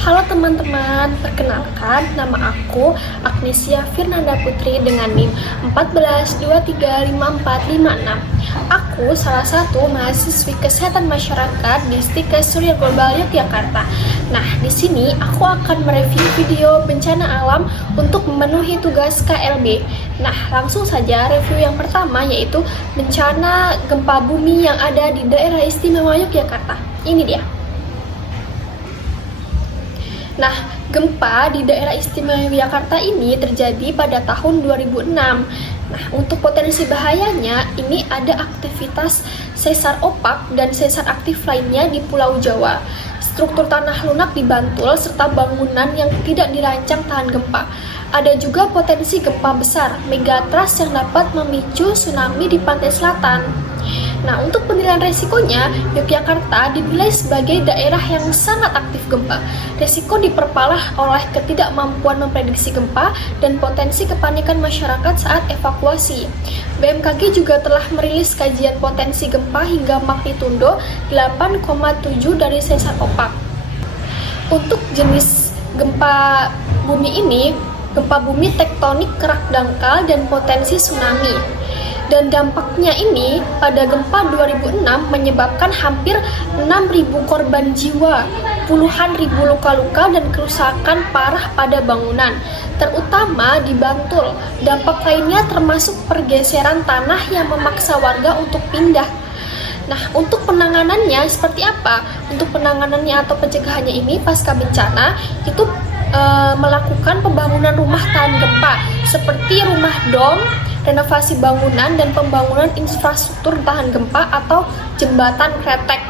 Halo teman-teman, perkenalkan nama aku Agnesia Firnanda Putri dengan NIM 14235456. Aku salah satu mahasiswi Kesehatan Masyarakat Distrik Surya Global Yogyakarta. Nah, di sini aku akan mereview video bencana alam untuk memenuhi tugas KLB. Nah, langsung saja review yang pertama yaitu bencana gempa bumi yang ada di Daerah Istimewa Yogyakarta. Ini dia. Nah, gempa di Daerah Istimewa Yogyakarta ini terjadi pada tahun 2006. Nah, untuk potensi bahayanya, ini ada aktivitas sesar opak dan sesar aktif lainnya di Pulau Jawa, struktur tanah lunak di Bantul, serta bangunan yang tidak dirancang tahan gempa. Ada juga potensi gempa besar, megatrust yang dapat memicu tsunami di pantai selatan. Nah, untuk penilaian resikonya, Yogyakarta dinilai sebagai daerah yang sangat aktif gempa. Resiko diperparah oleh ketidakmampuan memprediksi gempa dan potensi kepanikan masyarakat saat evakuasi. BMKG juga telah merilis kajian potensi gempa hingga magnitudo 8,7 dari sesar opak. Untuk jenis gempa bumi ini, gempa bumi tektonik kerak dangkal dan potensi tsunami. Dan dampaknya ini pada gempa 2006 menyebabkan hampir 6.000 korban jiwa, puluhan ribu luka-luka dan kerusakan parah pada bangunan, terutama di Bantul. Dampak lainnya termasuk pergeseran tanah yang memaksa warga untuk pindah. Nah, untuk penanganannya seperti apa? Untuk penanganannya atau pencegahannya ini pasca bencana itu melakukan pembangunan rumah tahan gempa seperti rumah dom, renovasi bangunan, dan pembangunan infrastruktur tahan gempa atau jembatan kretek.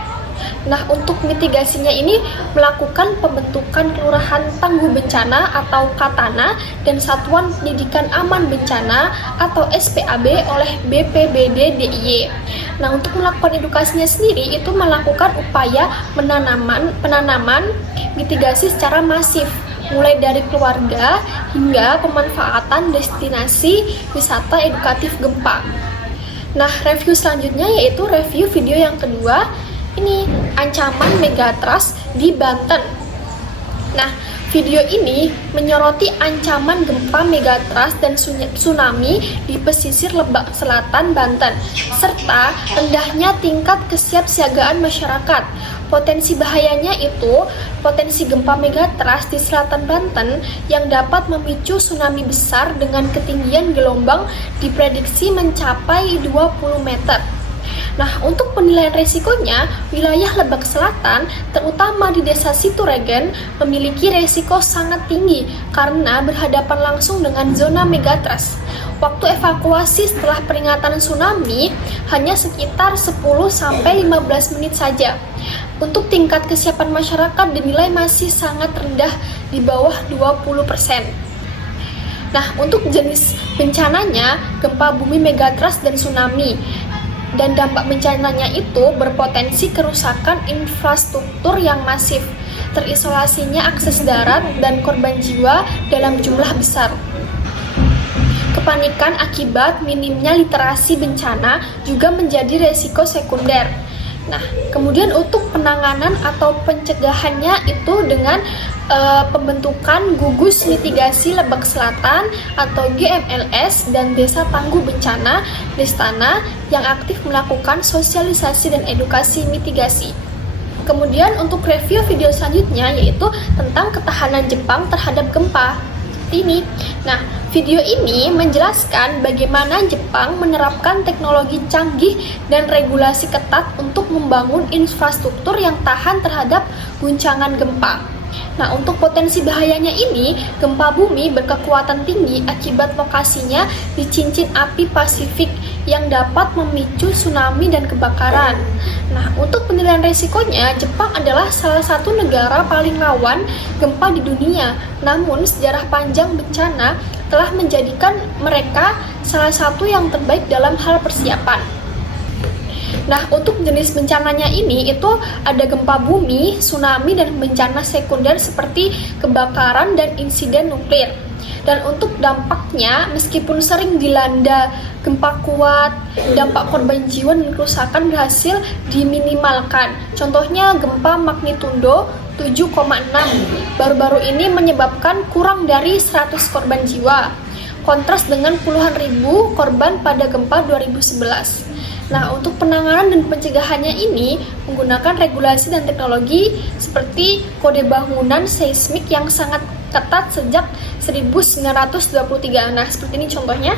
Nah, untuk mitigasinya ini melakukan pembentukan kelurahan tangguh bencana atau Katana dan Satuan Pendidikan Aman Bencana atau SPAB oleh BPBD DIY. Nah, untuk melakukan edukasinya sendiri itu melakukan upaya penanaman mitigasi secara masif, mulai dari keluarga hingga pemanfaatan destinasi wisata edukatif gempa. Nah, review selanjutnya yaitu review video yang kedua. Ini ancaman megatrust di Banten. Nah, video ini menyoroti ancaman gempa megatrust dan tsunami di pesisir Lebak Selatan, Banten, serta rendahnya tingkat kesiapsiagaan masyarakat. Potensi bahayanya itu potensi gempa megatrust di selatan Banten yang dapat memicu tsunami besar dengan ketinggian gelombang diprediksi mencapai 20 meter. Nah, untuk penilaian resikonya, wilayah Lebak Selatan, terutama di desa Situregen, memiliki resiko sangat tinggi karena berhadapan langsung dengan zona megatrust. Waktu evakuasi setelah peringatan tsunami hanya sekitar 10-15 menit saja. Untuk tingkat kesiapan masyarakat dinilai masih sangat rendah di bawah 20%. Nah, untuk jenis bencananya, gempa bumi megatrust dan tsunami. Dan dampak bencananya itu berpotensi kerusakan infrastruktur yang masif, terisolasinya akses darat, dan korban jiwa dalam jumlah besar. Kepanikan akibat minimnya literasi bencana juga menjadi resiko sekunder. Nah, kemudian untuk penanganan atau pencegahannya itu dengan pembentukan gugus mitigasi Lebak Selatan atau GMLS dan Desa Tangguh Bencana Destana yang aktif melakukan sosialisasi dan edukasi mitigasi. Kemudian untuk review video selanjutnya yaitu tentang ketahanan Jepang terhadap gempa. Ini. Nah, video ini menjelaskan bagaimana Jepang menerapkan teknologi canggih dan regulasi ketat untuk membangun infrastruktur yang tahan terhadap guncangan gempa. Nah, untuk potensi bahayanya ini, gempa bumi berkekuatan tinggi akibat lokasinya di cincin api Pasifik yang dapat memicu tsunami dan kebakaran. Nah, untuk penilaian resikonya, Jepang adalah salah satu negara paling rawan gempa di dunia. Namun, sejarah panjang bencana telah menjadikan mereka salah satu yang terbaik dalam hal persiapan. Nah, untuk jenis bencananya ini itu ada gempa bumi, tsunami, dan bencana sekunder seperti kebakaran dan insiden nuklir. Dan untuk dampaknya, meskipun sering dilanda gempa kuat, dampak korban jiwa dan kerusakan berhasil diminimalkan. Contohnya gempa magnitudo 7,6. Baru-baru ini menyebabkan kurang dari 100 korban jiwa. Kontras dengan puluhan ribu korban pada gempa 2011. Nah, untuk penanganan dan pencegahannya ini menggunakan regulasi dan teknologi seperti kode bangunan seismik yang sangat ketat sejak 1923. Nah, seperti ini contohnya.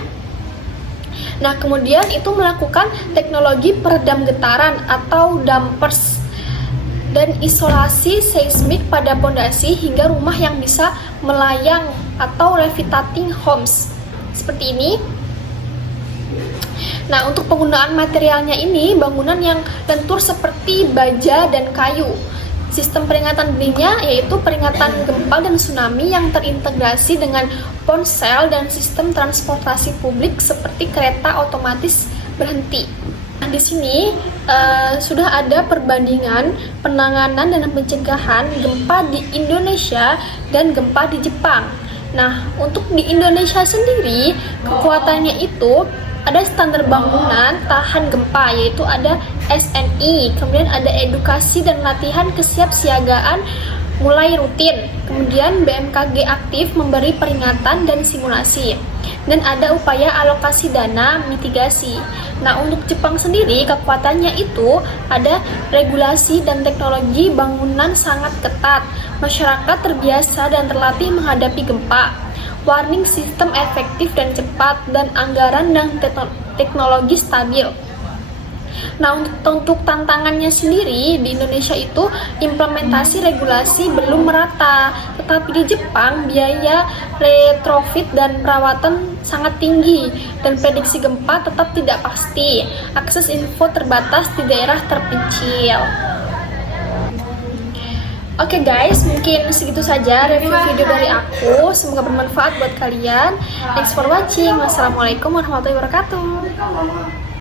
Nah, kemudian itu melakukan teknologi peredam getaran atau dampers dan isolasi seismik pada pondasi hingga rumah yang bisa melayang atau levitating homes. Seperti ini. Nah, untuk penggunaan materialnya ini, bangunan yang lentur seperti baja dan kayu. Sistem peringatan dininya yaitu peringatan gempa dan tsunami yang terintegrasi dengan ponsel dan sistem transportasi publik seperti kereta otomatis berhenti. Nah, di sini sudah ada perbandingan penanganan dan pencegahan gempa di Indonesia dan gempa di Jepang. Nah, untuk di Indonesia sendiri, kekuatannya itu ada standar bangunan tahan gempa, yaitu ada SNI, kemudian ada edukasi dan latihan kesiapsiagaan mulai rutin, kemudian BMKG aktif memberi peringatan dan simulasi, dan ada upaya alokasi dana mitigasi. Nah, untuk Jepang sendiri kekuatannya itu ada regulasi dan teknologi bangunan sangat ketat, masyarakat terbiasa dan terlatih menghadapi gempa, warning sistem efektif dan cepat, dan anggaran dan teknologi stabil. Nah, untuk tantangannya sendiri di Indonesia itu implementasi regulasi belum merata, tetapi di Jepang biaya retrofit dan perawatan sangat tinggi dan prediksi gempa tetap tidak pasti. Akses info terbatas di daerah terpencil. Oke guys, mungkin segitu saja review video dari aku. Semoga bermanfaat buat kalian. Thanks for watching. Wassalamualaikum warahmatullahi wabarakatuh.